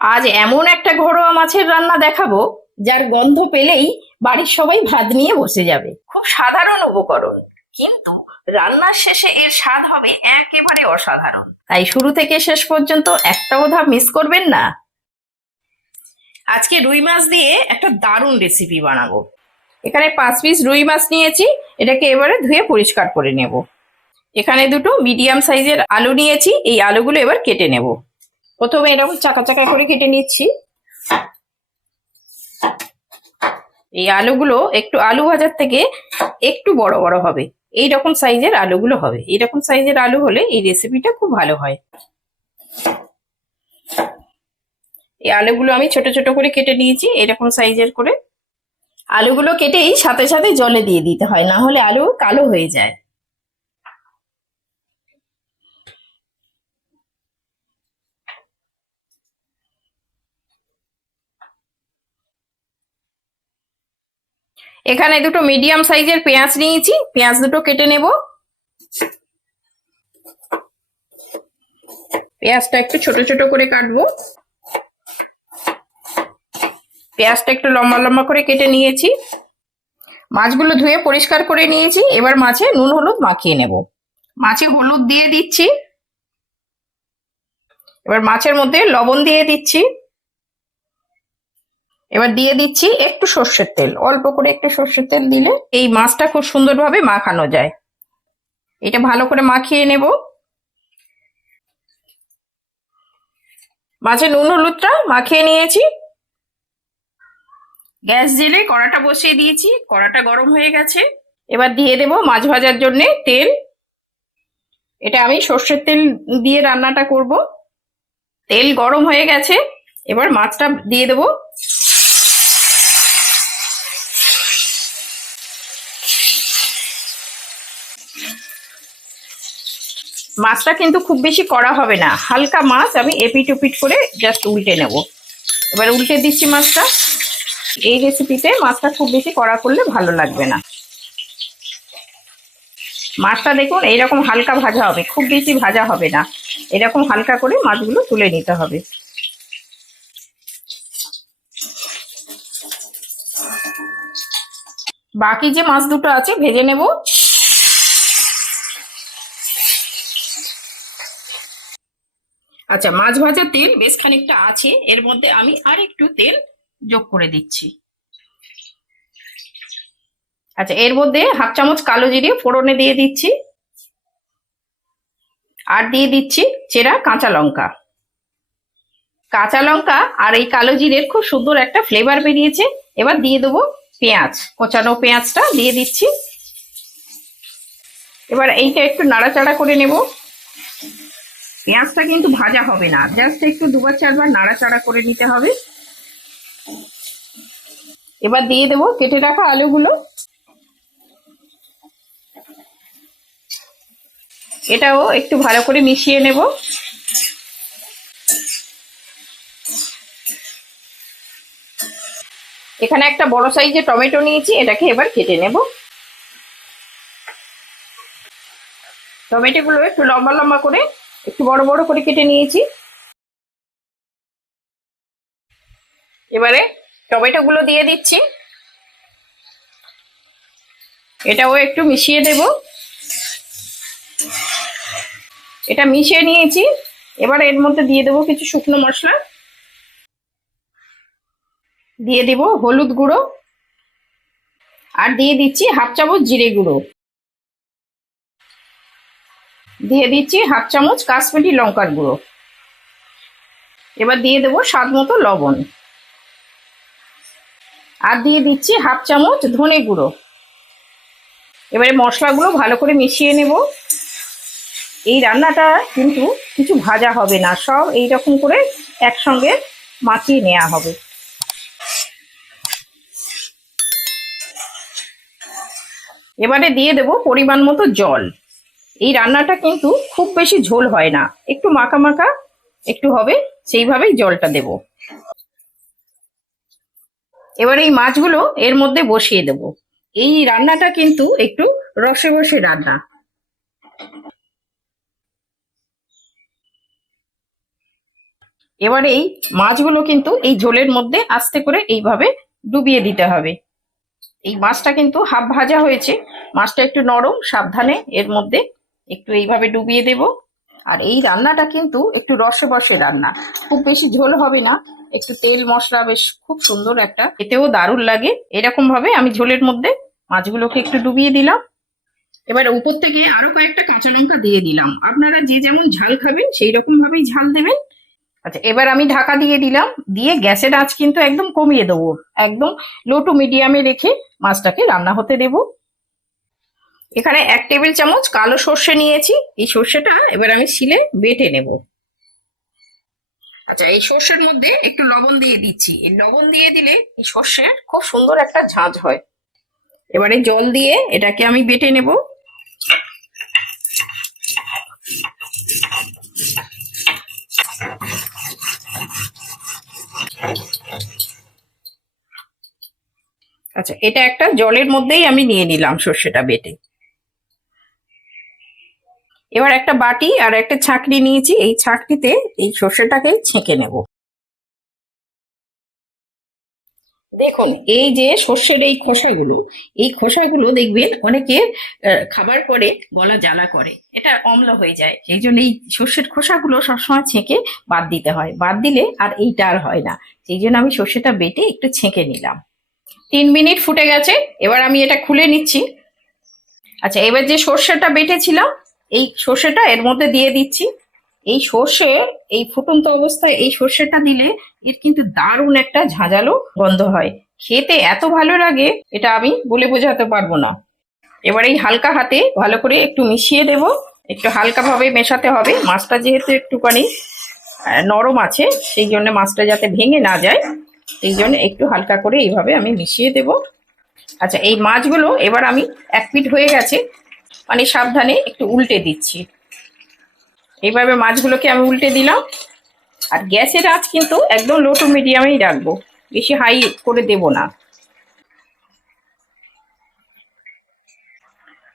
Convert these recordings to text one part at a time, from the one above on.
আজ এমন একটা ঘরোয়া মাছের রান্না দেখাবো যার গন্ধ পেলেই বাড়ির সবাই ভাত নিয়ে বসে যাবে। খুব সাধারণ উপকরণ, কিন্তু রান্নার শেষে এর স্বাদ হবে একেবারে অসাধারণ। তাই শুরু থেকে শেষ পর্যন্ত একটাও ধাপ মিস করবেন না। আজকে রুই মাছ দিয়ে একটা দারুণ রেসিপি বানাবো। এখানে 5 পিস রুই মাছ নিয়েছি, এটাকে এবারে ধুয়ে পরিষ্কার করে নেব। এখানে দুটো মিডিয়াম সাইজের আলু নিয়েছি, এই আলুগুলো এবার কেটে নেব। প্রথমে এরকম চাকা চাকা করে কেটে নিচ্ছি। এই আলুগুলো একটু আলু ভাজার থেকে একটু বড় বড় হবে, এইরকম সাইজের আলুগুলো হবে। এইরকম সাইজের আলু হলে এই রেসিপিটা খুব ভালো হয়। এই আলুগুলো আমি ছোট ছোট করে কেটে নিয়েছি, এরকম সাইজের করে। আলুগুলো কেটেই সাথে সাথে জলে দিয়ে দিতে হয়, না হলে আলু কালো হয়ে যায়। এখানে দুটো মিডিয়াম সাইজের পেঁয়াজ নিয়েছি, পেঁয়াজ দুটো কেটে নেব। পেঁয়াজটা একটু ছোট ছোট করে কাটবো। পেঁয়াজটা একটু লম্বা লম্বা করে কেটে নিয়েছি। মাছগুলো ধুয়ে পরিষ্কার করে নিয়েছি, এবার মাছে নুন হলুদ মাখিয়ে নেব। মাছে হলুদ দিয়ে দিচ্ছি, এবার মাছের মধ্যে লবণ দিয়ে দিচ্ছি। এবার দিয়ে দিচ্ছি একটু সর্ষের তেল, অল্প করে একটু সর্ষের তেল দিলে এই মাছটা খুব সুন্দরভাবে মাখানো যায়। এটা ভালো করে মাখিয়ে নেব। মাছে নুন হলুদটা মাখিয়ে নিয়েছি। গ্যাস জেলে কড়াটা বসিয়ে দিয়েছি, কড়াটা গরম হয়ে গেছে। এবার দিয়ে দেব মাছ ভাজার জন্য তেল। এটা আমি সর্ষের তেল দিয়ে রান্নাটা করব। তেল গরম হয়ে গেছে, এবার মাছটা দিয়ে দেব। মাছটা কিন্তু খুব বেশি কড়া হবে না, হালকা মাছ আমি এপিট ওপিট করে জাস্ট উল্টে নেব। এবার উল্টে দিচ্ছি মাছটা। এই রেসিপিতে মাছটা খুব বেশি কড়া করলে ভালো লাগবে না। মাছটা দেখুন এইরকম হালকা ভাজা হবে, খুব বেশি ভাজা হবে না। এরকম হালকা করে মাছগুলো তুলে নিতে হবে। বাকি যে মাছ দুটো আছে ভেজে নেব। আচ্ছা, মাছ ভাজার তেল বেশ খানিকটা আছে, এর মধ্যে আমি আর একটু তেল যোগ করে দিচ্ছি। আচ্ছা, এর মধ্যে হাফ চামচ কালো জিরে ফোড়নে দিয়ে দিচ্ছি, আর দিয়ে দিচ্ছি চেরা কাঁচা লঙ্কা। কাঁচা লঙ্কা আর এই কালো জিরের খুব সুন্দর একটা ফ্লেভার বেরিয়েছে। এবার দিয়ে দেবো পেঁয়াজ, কোচানো পেঁয়াজটা দিয়ে দিচ্ছি। এবার এইটা একটু নাড়াচাড়া করে নেব। পেঁয়াজটা কিন্তু ভাজা হবে না, জাস্ট একটু দুবার চারবার নাড়াচাড়া করে নিতে হবে। এবার দিয়ে দেবো কেটে রাখা আলুগুলো। এটাও একটু ভালো করে মিশিয়ে নেব। এখানে একটা বড় সাইজের টমেটো নিয়েছি, এটাকে এবার কেটে নেব। টমেটো গুলো একটু লম্বা লম্বা করে একটু বড় বড় করে কেটে নিয়েছি। এবারে টমেটো গুলো দিয়ে দিচ্ছি, এটাও একটু মিশিয়ে দেব। এটা মিশিয়ে নিয়েছি। এবার এর মধ্যে দিয়ে দেবো কিছু শুকনো মশলা। দিয়ে দেব হলুদ গুঁড়ো, আর দিয়ে দিচ্ছি হাফ চামচ জিরে গুঁড়ো। দিয়ে দিচ্ছি হাফ চামচ কাশ্মীরি লঙ্কার গুঁড়ো। এবার দিয়ে দেবো স্বাদ মতো লবণ, আর দিয়ে দিচ্ছি হাফ চামচ ধনে গুঁড়ো। এবারে মশলাগুলো ভালো করে মিশিয়ে নেব। এই রান্নাটা কিন্তু কিছু ভাজা হবে না, সব এইরকম করে একসঙ্গে মাখিয়ে নেওয়া হবে। এবারে দিয়ে দেব পরিমাণ মতো জল। এই রান্নাটা কিন্তু খুব বেশি ঝোল হয় না, একটু মাখা মাখা একটু হবে, সেইভাবেই জলটা দেব। এবার এই মাছগুলো এর মধ্যে বসিয়ে দেব। এই রান্নাটা কিন্তু একটু রসে বসে রান্না। এবার এই মাছগুলো কিন্তু এই ঝোলের মধ্যে আস্তে করে এইভাবে ডুবিয়ে দিতে হবে। এই মাছটা কিন্তু হাফ ভাজা হয়েছে, মাছটা একটু নরম, সাবধানে এর মধ্যে একটু এইভাবে ডুবিয়ে দেব। আর এই রান্নাটা কিন্তু একটু রসে বসে রান্না, খুব বেশি ঝোল হবে না, একটু তেল মশলা বেশ খুব সুন্দর একটা, এতেও দারুণ লাগে। এরকম ভাবে আমি ঝোলের মধ্যে মাছগুলোকে একটু ডুবিয়ে দিলাম। এবার উপর থেকে আরো কয়েকটা কাঁচা লঙ্কা দিয়ে দিলাম, আপনারা যে যেমন ঝাল খাবেন সেই রকম ভাবেই ঝাল দেবেন। আচ্ছা, এবার আমি ঢাকা দিয়ে দিলাম, দিয়ে গ্যাসের আঁচ কিন্তু একদম কমিয়ে দেবো, একদম লো টু মিডিয়ামে রেখে মাছটাকে রান্না হতে দেব। এখানে 1 টেবিল চামচ কালো সর্ষে নিয়েছি, এই সর্ষেটা এবার আমি শিলে বেটে নেব। আচ্ছা, এই সর্ষের মধ্যে একটু লবণ দিয়ে দিচ্ছি, এই লবণ দিয়ে দিলে এই সর্ষের খুব সুন্দর একটা ঝাঁঝ হয়। এবারে জল দিয়ে এটাকে আমি বেটে নেব। আচ্ছা, এটা একটা জলের মধ্যেই আমি নিয়ে নিলাম সর্ষেটা বেটে। এবার একটা বাটি আর একটা ছাঁকনি নিয়েছি, এই ছাঁকনিতে এই সর্ষেটাকে ছেঁকে নেব। দেখুন, এই যে সর্ষের এই খোসাগুলো দেখবেন অনেকের খাবার পরে গলা জ্বালা করে, এটা অম্ল হয়ে যায়, সেই জন্য এই সর্ষের খোসাগুলো সবসময় ছেঁকে বাদ দিতে হয়, বাদ দিলে আর এইটা আর হয় না, সেই জন্য আমি সর্ষেটা বেটে একটু ছেঁকে নিলাম। 3 মিনিট ফুটে গেছে, এবার আমি এটা খুলে নিচ্ছি। আচ্ছা, এবার যে সর্ষেটা বেটেছিলাম এই সর্ষেটা এর মধ্যে দিয়ে দিচ্ছি। এই সর্ষে, এই ফুটন্ত অবস্থায় এই সর্ষেটা দিলে এর কিন্তু দারুণ একটা ঝাঁঝালো গন্ধ হয়, খেতে এত ভালো লাগে এটা আমি বলে বোঝাতে পারবো না। এবার এই হালকা হাতে ভালো করে একটু মিশিয়ে দেব, একটু হালকা ভাবে মেশাতে হবে, মাছটা যেহেতু একটুখানি নরম আছে সেই জন্য মাছটা যাতে ভেঙে না যায়, এই জন্য একটু হালকা করে এইভাবে আমি মিশিয়ে দেব। আচ্ছা, এই মাছগুলো এবার আমি 1 পিঠ হয়ে গেছে, মানে সাবধানে একটু উল্টে দিচ্ছি। এইভাবে মাছগুলোকে আমি উল্টে দিলাম। আর গ্যাসের আঁচ কিন্তু একদম লো টু মিডিয়ামেই রাখবো, বেশি হাই করে দেব না।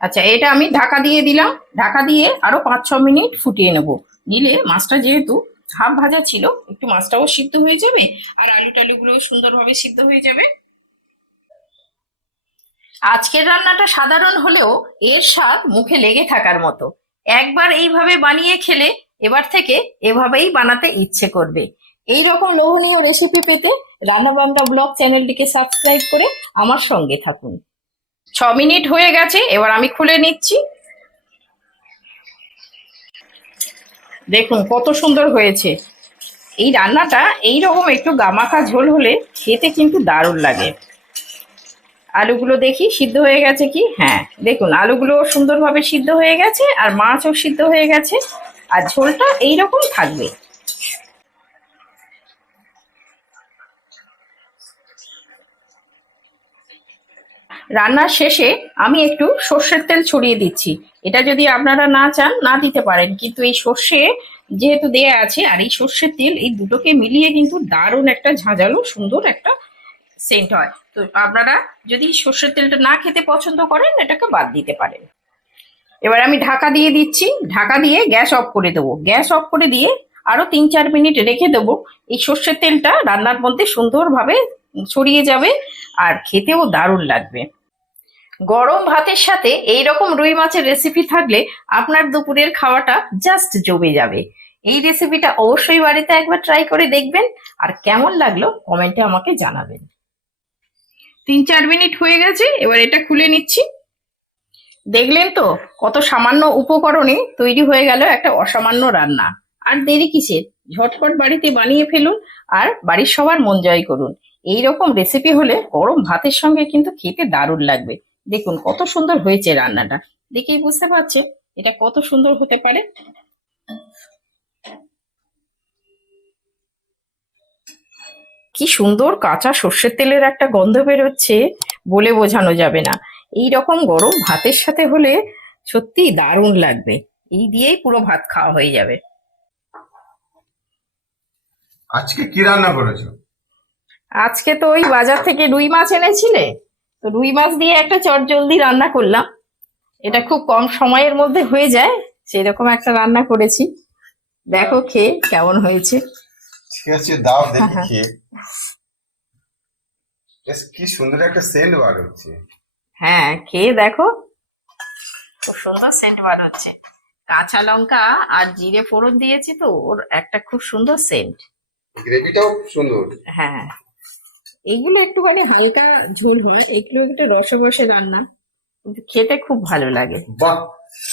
আচ্ছা, এটা আমি ঢাকা দিয়ে দিলাম, ঢাকা দিয়ে আরো 5-6 মিনিট ফুটিয়ে নেব, নিলে মাছটা যেহেতু হাফ ভাজা ছিল একটু মাছটাও সিদ্ধ হয়ে যাবে আর আলু টালুগুলোও সুন্দরভাবে সিদ্ধ হয়ে যাবে। আজকের রান্নাটা সাধারণ হলেও এর স্বাদ মুখে লেগে থাকার মতো, একবার এইভাবে বানিয়ে খেলে এবার থেকে এভাবেই বানাতে ইচ্ছে করবে। এই রকম লোভনীয় রেসিপি পেতে রান্না বান্না ব্লগ চ্যানেলটিকে সাবস্ক্রাইব করে আমার সঙ্গে থাকুন। 6 মিনিট হয়ে গেছে, এবার আমি খুলে নিচ্ছি। দেখুন কত সুন্দর হয়েছে। এই রান্নাটা এইরকম একটু গামাখা ঝোল হলে খেতে কিন্তু দারুণ লাগে। আলুগুলো দেখি সিদ্ধ হয়ে গেছে কি, হ্যাঁ দেখুন আলুগুলো সুন্দরভাবে সিদ্ধ হয়ে গেছে আর মাছও সিদ্ধ হয়ে গেছে, আর ঝোলটা এইরকম থাকবে। রান্নার শেষে আমি একটু সর্ষের তেল ছড়িয়ে দিচ্ছি, এটা যদি আপনারা না চান না দিতে পারেন, কিন্তু এই সর্ষে যেহেতু দেয়া আছে আর এই সর্ষের তেল এই দুটোকে মিলিয়ে কিন্তু দারুণ একটা ঝাঁঝালো সুন্দর একটা সেন্ট হয়। তো আপনারা যদি সর্ষের তেলটা না খেতে পছন্দ করেন এটাকে বাদ দিতে পারেন। এবার আমি ঢাকা দিয়ে দিচ্ছি, ঢাকা দিয়ে গ্যাস অফ করে দেবো, গ্যাস অফ করে দিয়ে আরো 3-4 মিনিট রেখে দেবো, এই সর্ষের তেলটা রান্নার মধ্যে সুন্দরভাবে ছড়িয়ে যাবে আর খেতেও দারুণ লাগবে। গরম ভাতের সাথে এইরকম রুই মাছের রেসিপি থাকলে আপনার দুপুরের খাওয়াটা জাস্ট জমে যাবে। এই রেসিপিটা অবশ্যই বাড়িতে একবার ট্রাই করে দেখবেন, আর কেমন লাগলো কমেন্টে আমাকে জানাবেন। 3-4 মিনিট হয়ে গেছে, এবার এটা খুলে নিচ্ছি। দেখলেন তো কত সামান্য উপকরণে তৈরি হয়ে গেল একটা অসামান্য রান্না। আর দেরি কিসের, ঝটপট বাড়িতে বানিয়ে ফেলুন আর বাড়ির সবার মন জয় করুন। এই রকম রেসিপি হলে গরম ভাতের সঙ্গে কিন্তু খেতে দারুণ লাগবে। দেখুন কত সুন্দর হয়েছে রান্নাটা, দেখেই বুঝতে পারছে এটা কত সুন্দর হতে পারে। কি সুন্দর কাঁচা সর্ষের তেলের একটা গন্ধ বেরোচ্ছে, বলে বোঝানো যাবে না। এই রকম গরম ভাতের সাথে হলে সত্যি দারুণ লাগবে, এই দিয়েই পুরো ভাত খাওয়া হয়ে যাবে। আজকে কি রান্না করেছো? আজকে তো ওই বাজার থেকে রুই মাছ এনেছিলে, তো রুই মাছ দিয়ে একটা চটজলদি রান্না করলাম, এটা খুব কম সময়ের মধ্যে হয়ে যায়, সেরকম একটা রান্না করেছি। দেখো খেয়ে কেমন হয়েছে। ঠিক আছে, দাও দেখি খেয়ে। বেশ কি সুন্দর একটা সেন্ট বার হচ্ছে। হ্যাঁ, খেয়ে দেখো, খুব সুন্দর সেন্ট বার হচ্ছে। কাঁচা লঙ্কা আর জিরে ফোড়ন দিয়েছি তো, ওর একটা খুব সুন্দর সেন্ট। গ্রেভিটাও খুব সুন্দর। হ্যাঁ, এগুলো একটুখানি হালকা ঝোল হয়, এগুলো একটু রসে বসে রান্না, কিন্তু খেতে খুব ভালো লাগে। বাহ,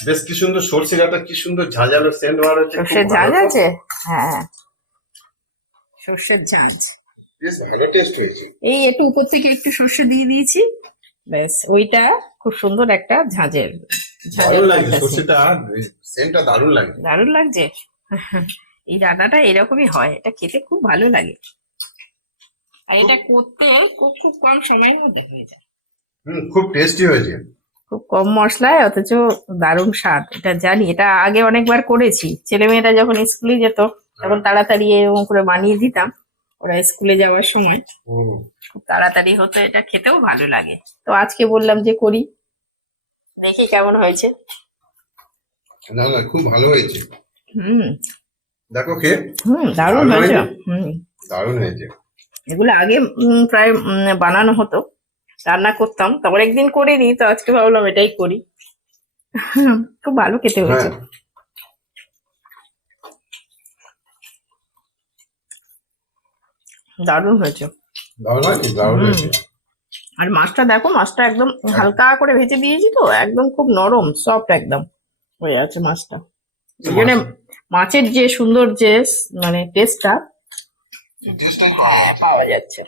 বেশ কি সুন্দর সরষের একটা কি সুন্দর ঝাঁঝালো সেন্ট বার হচ্ছে। খুব সর্ষের ঝাঁঝ ভালো তো। আছে। হ্যাঁ, সর্ষের ঝাঁঝ। বেশ ভালো টেস্ট হয়েছে। এই একটু উপর থেকে একটু সর্ষে দিয়ে দিয়েছি, ব্যাস ওইটা খুব সুন্দর একটা ঝাঁঝের ভালো লাগছে একটা scent। সরষেটা, সেন্টটা দারুণ লাগছে। দারুণ লাগছে। এই রান্নাটা এরকমই হয়, এটা খেতে খুব ভালো লাগে, আর এটা করতে খুব খুব কম সময়ের মধ্যে হয়ে যায়। খুব টেস্টি হয়েছে। খুব কম মশলায় অথচ দারুণ স্বাদ, এটা জানি, এটা আগে অনেকবার করেছি। ছেলেমেয়েরা যখন স্কুলে যেত তখন তাড়াতাড়ি এরকম করে বানিয়ে দিতাম, ওরা স্কুলে যাওয়ার সময় খুব তাড়াতাড়ি হতো, এটা খেতেও ভালো লাগে। তো আজকে বললাম যে করি, দেখি কেমন হয়েছে। না না, খুব ভালো হয়েছে। হুম দেখো খেয়ে। দারুণ ভালো হয়েছে। হয়েছে? হুম, দারুণ হয়েছে। এগুলো আগে প্রায় বানানো হতো, রান্না করতাম, তারপর একদিন করিনি, তো আজকে ভাবলাম এটাই করি। খুব ভালো খেতে হয়েছে। হ্যাঁ, দারুণ হয়েছে। দারুণ হয়েছে, দারুণ হুম। হয়েছে। আর মাছটা দেখো, মাছটা একদম হালকা করে ভেজে দিয়েছি তো, একদম খুব নরম সফট একদম হয়ে আছে মাছটা। ওই জন্য মাছের যে সুন্দর যে মানে টেস্টটা টেস্টটাই পাওয়া যাচ্ছে।